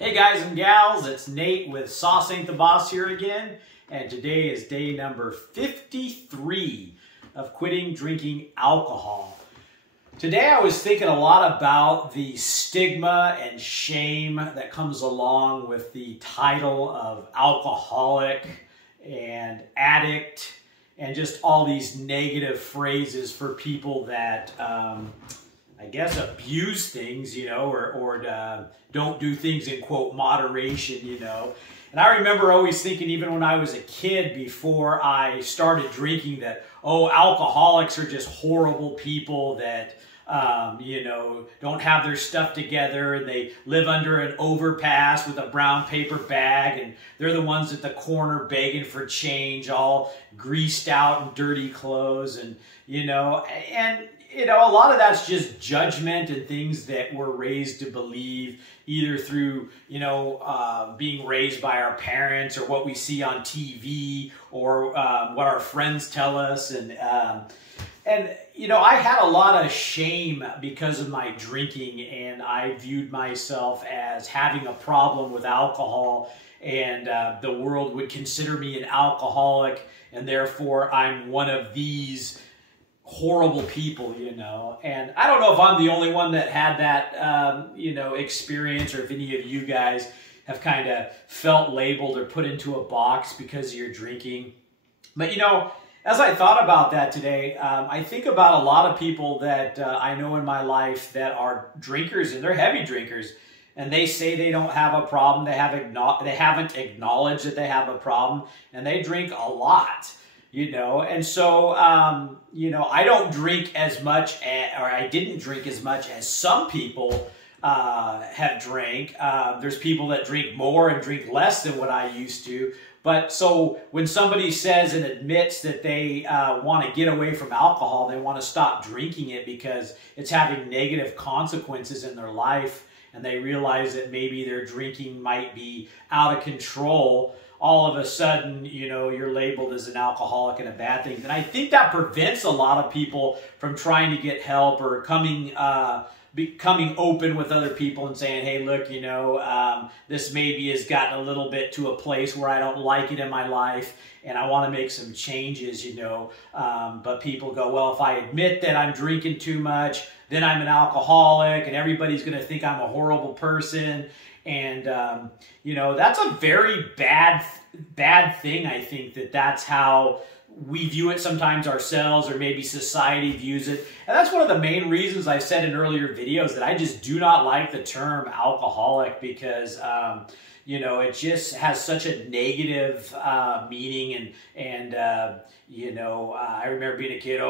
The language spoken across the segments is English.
Hey guys and gals, it's Nate with Sauce Ain't the Boss here again, and today is day number 53 of quitting drinking alcohol. Today I was thinking a lot about the stigma and shame that comes along with the title of alcoholic and addict and just all these negative phrases for people that I guess abuse things, or don't do things in, quote, moderation, And I remember always thinking, even when I was a kid, before I started drinking, that, oh, alcoholics are just horrible people that, don't have their stuff together, and they live under an overpass with a brown paper bag, and they're the ones at the corner begging for change, all greased out and dirty clothes, and, a lot of that's just judgment and things that we're raised to believe, either through, being raised by our parents or what we see on TV or what our friends tell us. And I had a lot of shame because of my drinking, and I viewed myself as having a problem with alcohol, and the world would consider me an alcoholic, and therefore I'm one of these horrible people, and I don't know if I'm the only one that had that, experience, or if any of you guys have kind of felt labeled or put into a box because of your drinking. But, as I thought about that today, I think about a lot of people that I know in my life that are drinkers, and they're heavy drinkers, and they say they don't have a problem. They haven't acknowledged that they have a problem, and they drink a lot. And so, I don't drink as much, or I didn't drink as much as some people have drank. There's people that drink more and drink less than what I used to. But so when somebody says and admits that they want to get away from alcohol, they want to stop drinking it because it's having negative consequences in their life, and they realize that maybe their drinking might be out of control, all of a sudden, you're labeled as an alcoholic and a bad thing. And I think that prevents a lot of people from trying to get help or becoming open with other people and saying, hey, look, this maybe has gotten a little bit to a place where I don't like it in my life, and I want to make some changes, But people go, well, if I admit that I'm drinking too much, then I'm an alcoholic, and everybody's going to think I'm a horrible person. And, that's a very bad thing. I think that's how we view it sometimes ourselves, or maybe society views it. And that's one of the main reasons I've said in earlier videos that I just do not like the term alcoholic, because, it just has such a negative meaning. I remember being a kid,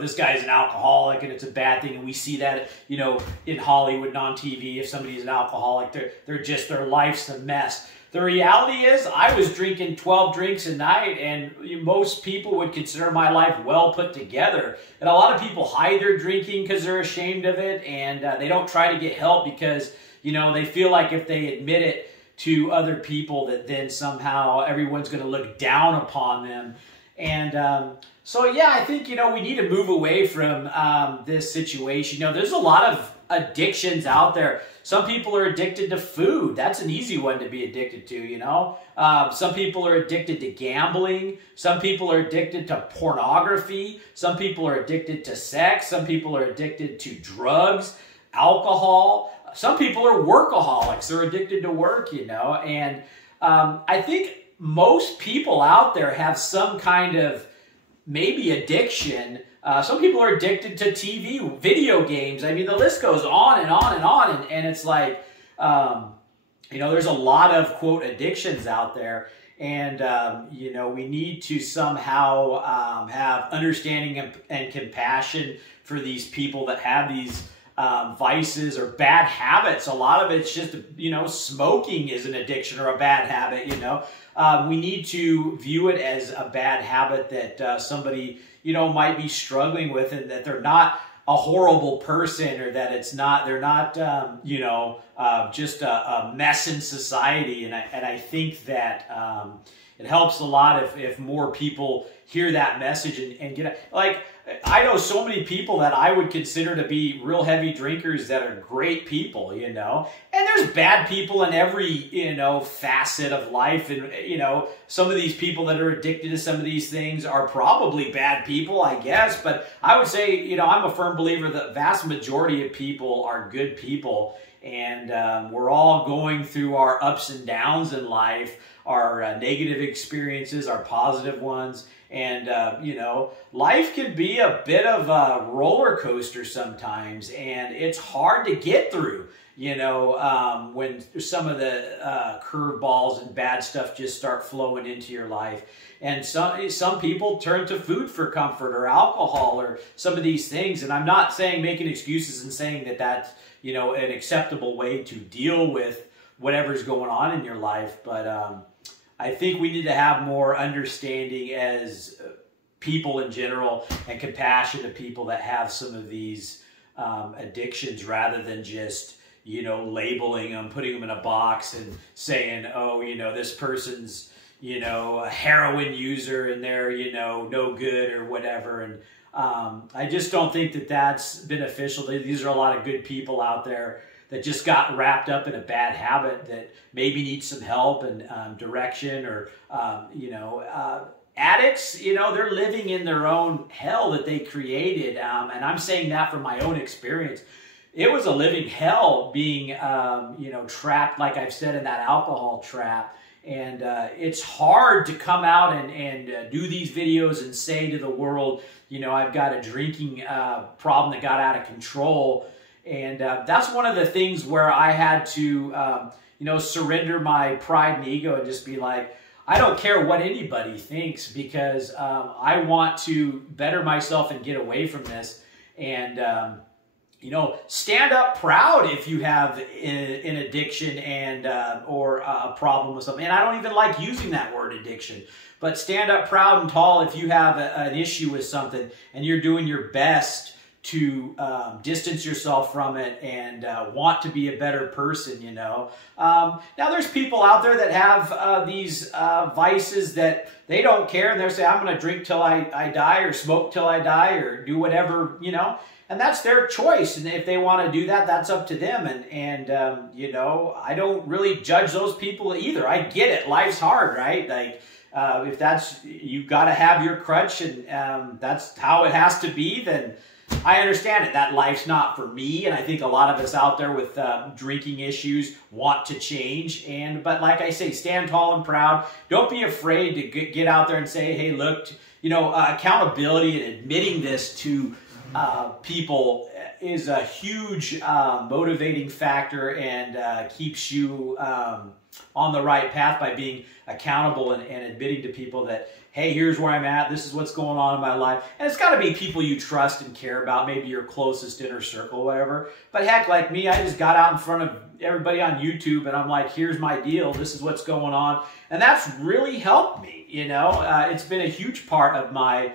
this guy's an alcoholic and it's a bad thing. And we see that, in Hollywood and on TV, if somebody's an alcoholic, their life's a mess. The reality is I was drinking 12 drinks a night, and most people would consider my life well put together. And a lot of people hide their drinking because they're ashamed of it, and they don't try to get help because, they feel like if they admit it to other people that then somehow everyone's going to look down upon them. And I think, we need to move away from this situation. There's a lot of addictions out there. Some people are addicted to food. That's an easy one to be addicted to, Some people are addicted to gambling. Some people are addicted to pornography. Some people are addicted to sex. Some people are addicted to drugs, alcohol. Some people are workaholics. They're addicted to work, And I think most people out there have some kind of maybe addiction. Some people are addicted to TV, video games. I mean, the list goes on and on and on. And it's like, there's a lot of, quote, addictions out there. And, we need to somehow have understanding and compassion for these people that have these vices or bad habits. A lot of it's just, smoking is an addiction or a bad habit, We need to view it as a bad habit that somebody, might be struggling with, and that they're not a horrible person, or that they're not, just a mess in society. And I think that it helps a lot if more people hear that message and get it. Like, I know so many people that I would consider to be real heavy drinkers that are great people, And there's bad people in every, facet of life. And, some of these people that are addicted to some of these things are probably bad people, I guess. But I would say, I'm a firm believer that the vast majority of people are good people. And we're all going through our ups and downs in life, our negative experiences, our positive ones. And, life can be a bit of a roller coaster sometimes, and it's hard to get through, when some of the curveballs and bad stuff just start flowing into your life. And some people turn to food for comfort, or alcohol, or some of these things. And I'm not saying making excuses and saying that that's, an acceptable way to deal with whatever's going on in your life. But I think we need to have more understanding as people in general, and compassion to people that have some of these addictions, rather than just, labeling them, putting them in a box and saying, oh, this person's, a heroin user and they're, no good or whatever. And I just don't think that that's beneficial. These are a lot of good people out there that just got wrapped up in a bad habit that maybe needs some help and direction, or, addicts, they're living in their own hell that they created. And I'm saying that from my own experience. It was a living hell being, trapped, like I've said, in that alcohol trap. And it's hard to come out and do these videos and say to the world, I've got a drinking problem that got out of control. And that's one of the things where I had to, surrender my pride and ego and just be like, I don't care what anybody thinks, because I want to better myself and get away from this. And, stand up proud if you have an addiction and or a problem with something. And I don't even like using that word, addiction. But stand up proud and tall if you have an issue with something and you're doing your best to distance yourself from it and want to be a better person, Now, there's people out there that have these vices that they don't care, and they're saying, I'm going to drink till I die, or smoke till I die, or do whatever, and that's their choice. And if they want to do that, that's up to them. And I don't really judge those people either. I get it. Life's hard, right? Like, if that's, you've got to have your crutch, and that's how it has to be, then I understand it. That life's not for me, and I think a lot of us out there with drinking issues want to change. But like I say, stand tall and proud. Don't be afraid to get out there and say, hey, look, accountability and admitting this to people is a huge motivating factor, and keeps you on the right path by being accountable and admitting to people that, hey, here's where I'm at, this is what's going on in my life. And it's got to be people you trust and care about, maybe your closest inner circle, whatever. But heck, like me, I just got out in front of everybody on YouTube, and I'm like, here's my deal, this is what's going on. And that's really helped me, It's been a huge part of my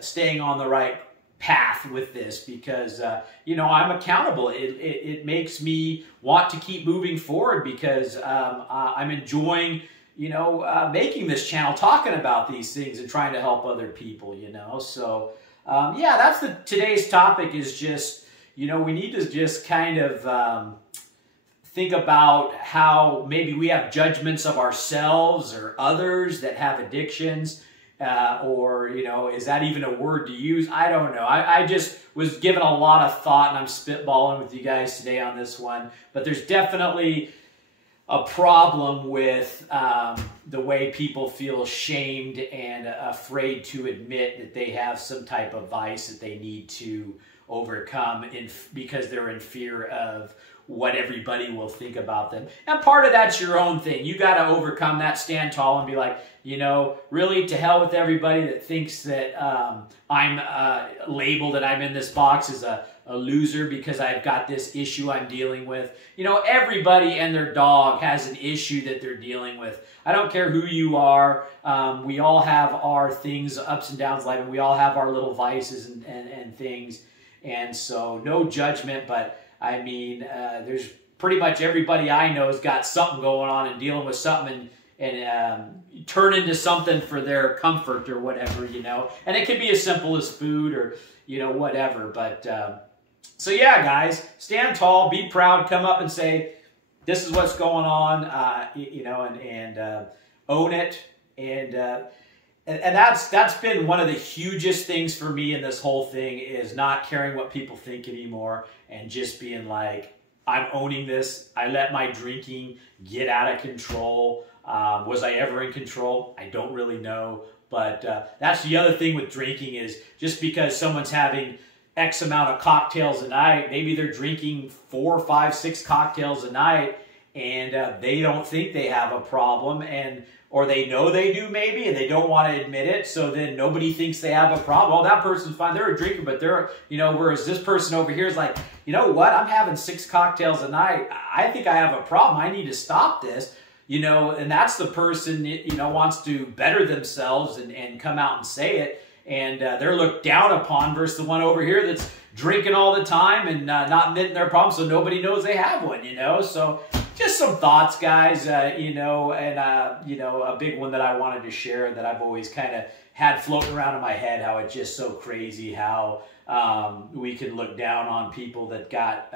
staying on the right path with this, because I'm accountable. It makes me want to keep moving forward, because I'm enjoying making this channel, talking about these things and trying to help other people, So yeah, that's today's topic, is just we need to just kind of think about how maybe we have judgments of ourselves or others that have addictions. Or, is that even a word to use? I don't know. I just was given a lot of thought, and I'm spitballing with you guys today on this one. But there's definitely a problem with the way people feel shamed and afraid to admit that they have some type of vice that they need to overcome because they're in fear of what everybody will think about them. And part of that's your own thing. You got to overcome that, stand tall, and be like, really, to hell with everybody that thinks that I'm labeled and I'm in this box as a loser because I've got this issue I'm dealing with. Everybody and their dog has an issue that they're dealing with. I don't care who you are. We all have our things, ups and downs in life, and we all have our little vices and things. And so no judgment, but I mean, there's pretty much everybody I know has got something going on and dealing with something and turn into something for their comfort or whatever, And it can be as simple as food or, whatever. But So yeah, guys, stand tall, be proud, come up and say, this is what's going on, you know, and own it. And that's been one of the hugest things for me in this whole thing, is not caring what people think anymore and just being like, I'm owning this. I let my drinking get out of control. Was I ever in control? I don't really know. But that's the other thing with drinking, is just because someone's having X amount of cocktails a night, maybe they're drinking 4, 5, 6 cocktails a night, and they don't think they have a problem, or they know they do maybe, and they don't want to admit it, so then nobody thinks they have a problem. Oh, that person's fine, they're a drinker, but they're, you know, whereas this person over here is like, you know what, I'm having 6 cocktails a night, I think I have a problem, I need to stop this, you know, and that's the person, you know, wants to better themselves and come out and say it, and they're looked down upon versus the one over here that's drinking all the time and not admitting their problem, so nobody knows they have one, you know. So just some thoughts, guys, you know, and, you know, a big one that I wanted to share that I've always kind of had floating around in my head, how it's just so crazy how we can look down on people that got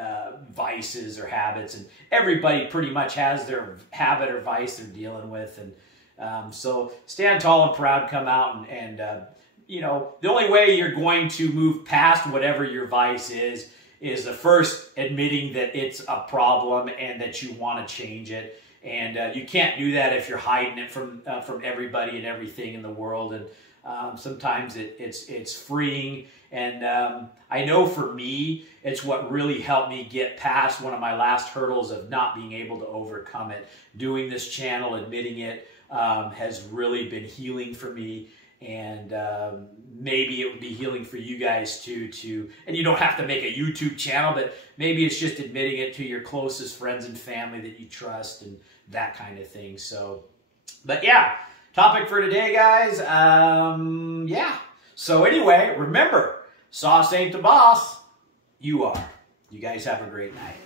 vices or habits, and everybody pretty much has their habit or vice they're dealing with. And so stand tall and proud, come out and you know, the only way you're going to move past whatever your vice is the first admitting that it's a problem and that you want to change it. And you can't do that if you're hiding it from everybody and everything in the world. And sometimes it's freeing. And I know for me, it's what really helped me get past one of my last hurdles of not being able to overcome it. Doing this channel, admitting it, has really been healing for me. And maybe it would be healing for you guys too, and you don't have to make a YouTube channel, but maybe it's just admitting it to your closest friends and family that you trust and that kind of thing. So, but yeah, topic for today, guys. Yeah. So anyway, remember, sauce ain't the boss. You are. You guys have a great night.